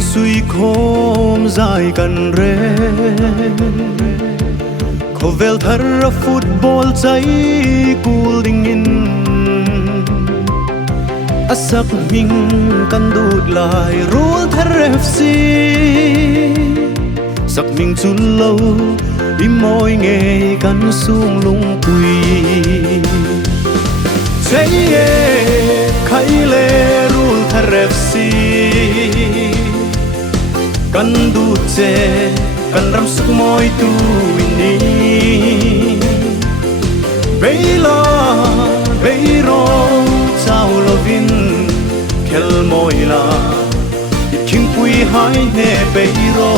suy khom dài cần rê khổ vel thar football cháy cool ding in asak mình kan đút lại rule thar FC sắc mình chun lâu im môi nghe kan sung lung quỳ cháy khai lê rule thar FC kan đút che kan ram suk môi tu ini beila beiro chao lovin khel môi la kim pui hai ne beiro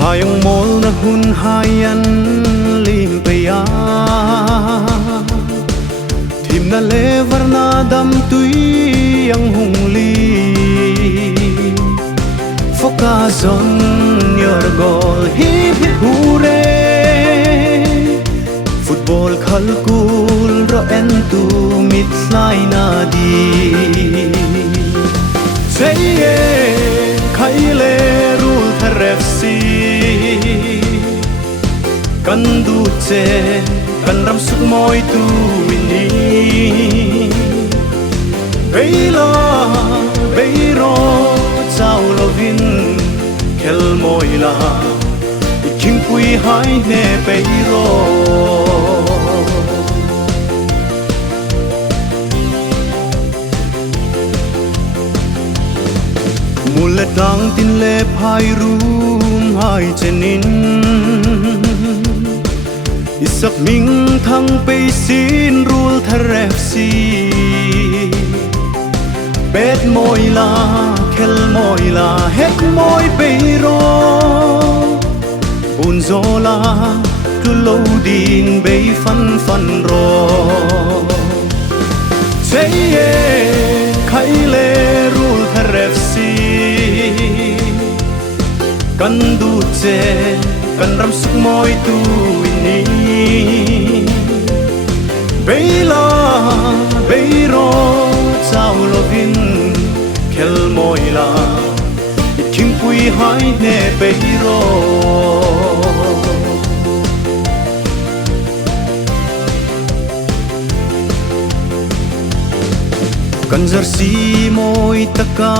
hayang mol na hun hayan lim pe ya tim na levar na dam tui ang hung li focus on your goal hip hip hooray football khalkul ro en tu mit slai na di say khai le rule thar FC kan du che kan ram suk moi tu ini beila beiro chao lovin khel moi la kim pui hai ne beiro mulet lang tin le phai room hai chenin isak ming thang pe sin rule thar FC bet moi la khel moi la het moi beiro un zola tu lo din be fan fan ro say khai le rule thar FC kan du che kan ram suk moi tu ini beila beiro chao lovin khel moi la kim pui hai ne beiro kan jersey moi taka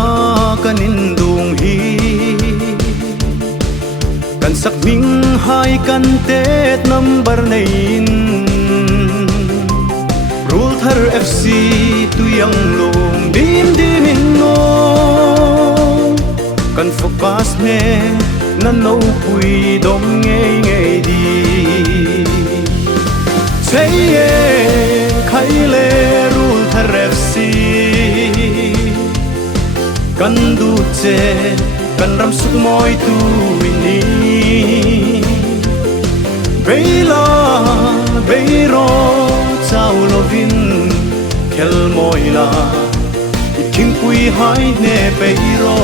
kanin dung hi kan sak ming hai kan tet number nein rule thar FC tu yang lom dim dim in no kan focus ne na no pui dom nge nge di say khai le rule thar FC kan du che kan ram suk moi tu ini beila beiro chao lovin khel moi la kim pui hai ne beiro